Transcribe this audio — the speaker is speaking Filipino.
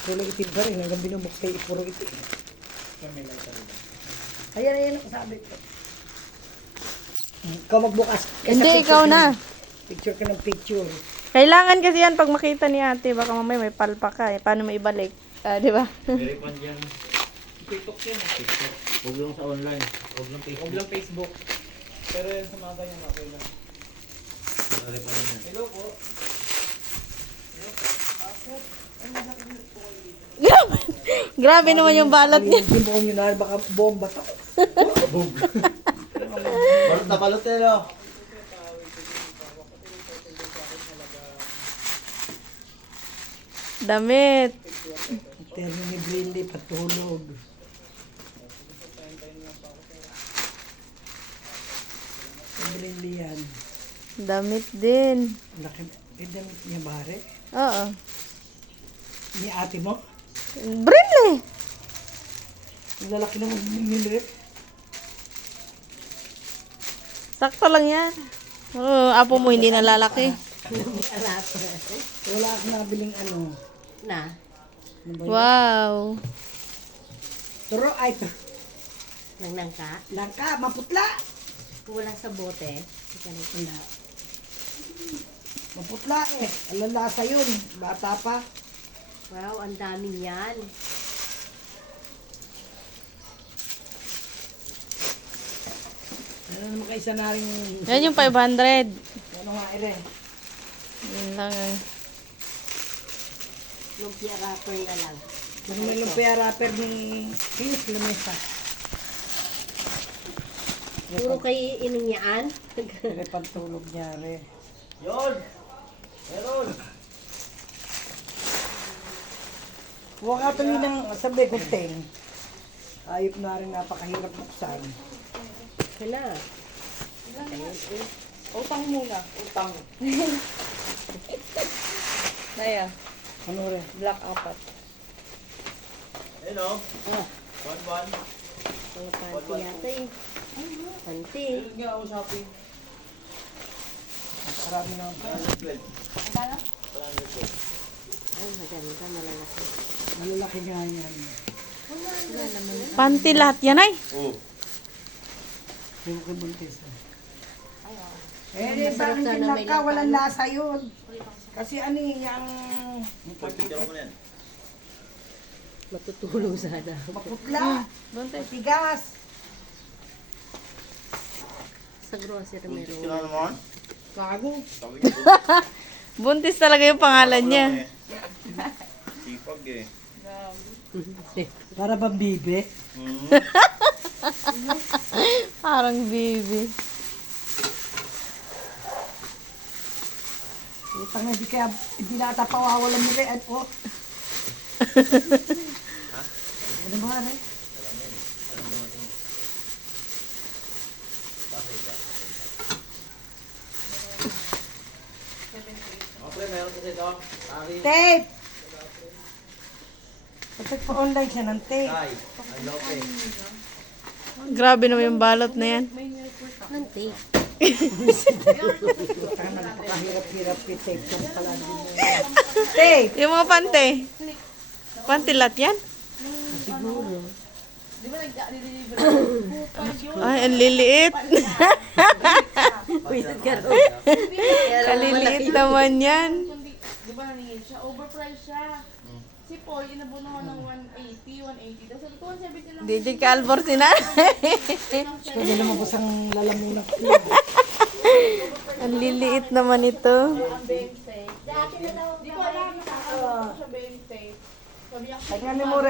Kulay itim pa rin. Hanggang binubukay, puro itim. Kami lang rin. Ayan ang sabi ko. Ikaw magbukas. Hindi, ikaw na. Picture ka ng picture. Kailangan kasi yan pag makita ni ate. Baka mamaya may palpa ka eh. Paano mo ibalik? Di ba? Very fun yan. TikTok yan. TikTok. Huwag lang sa online. Huwag lang Facebook. Huwag lang Facebook. Pero yan sa mga ganyan okay lang. Very fun yan. Hello po. Grabe naman yung balot niya. Hindi mo yun na, baka bomba to. Balot na balot yan o. Damit. Terno ni Brinley, patulog. Brinley yan. Damit din. Laki, damit niya bare. Oo. Ni ate mo. Brinley. Ang lalaki naman yun rin. Sakto lang yan. Apo mo hindi nalalaki. Wala akong nabiling ano. Na? Ano ba yun? Wow. Turo, ay, Nang nangka? langka, maputla. Wala sa bote. Wala. Maputla eh. Ang lasa yun. Bata pa. Wow, ang dami yan. Ano naman kaisa na rin. Yan yung 500. Ano nga ere. Yun lang eh. Lumpia wrapper na lang. Yung lumpia wrapper ni Chris Lamesa. Puro kayo inungyaan. Ere pagtulog niya ere. Yun! Meron! Huwag ka tuloy ng sabi kuting. Ayop na rin napakahirap buksan. Hala. Utang muna. Utang. Naya, Ano rin? black apat. Ayun o. Oh, 1-1. mga panty yata eh. Panty. Ayun nga ako shopping. Marami na. 112. Ay, maganda, malalaki. Malalaki nga yan. Panty lahat yan ay. Oo. Hindi mo kibuntis. Masarap Bakit sana yung may langka? Walang langka, lasa yun. Kasi ano yung Pagpicture mo na yan. Matutulog sana. maputla, matigas. Sa grocery Pagpicture meron. na naman. Kago. Sabi niya po. Buntis talaga yung pangalan niya. Sipag eh. Para bang bibe? Hmm. Parang baby. Utang na di kaya hindi na ata pawawalan mo kaya. Oh. Ano ba rin? Mga pre, meron kasi ito. Ari. Tape! Kapag pa-online siya ng tape. Kai. Ang lope. Grabe naman yung balot na yan. Ng tape. Utang na napakahirap-hirap yung tape yung pala din mo. Tape! Yung mga pante. Pante lahat yan? Siguro. Ay, ang liliit. Wait, gano'n. Kaliliit naman yan. Di ba naningin siya? Overpriced siya. Si Paul, inabuno ko ng 180, 180. Tapos sabi ko, 170 lang. DJ Calvor si na. Pwede naman po sang lalamunan ko. Ang liliit naman ito. Ang 20. Di ko alam na siya 20. Sabi niya, Kaya ni mo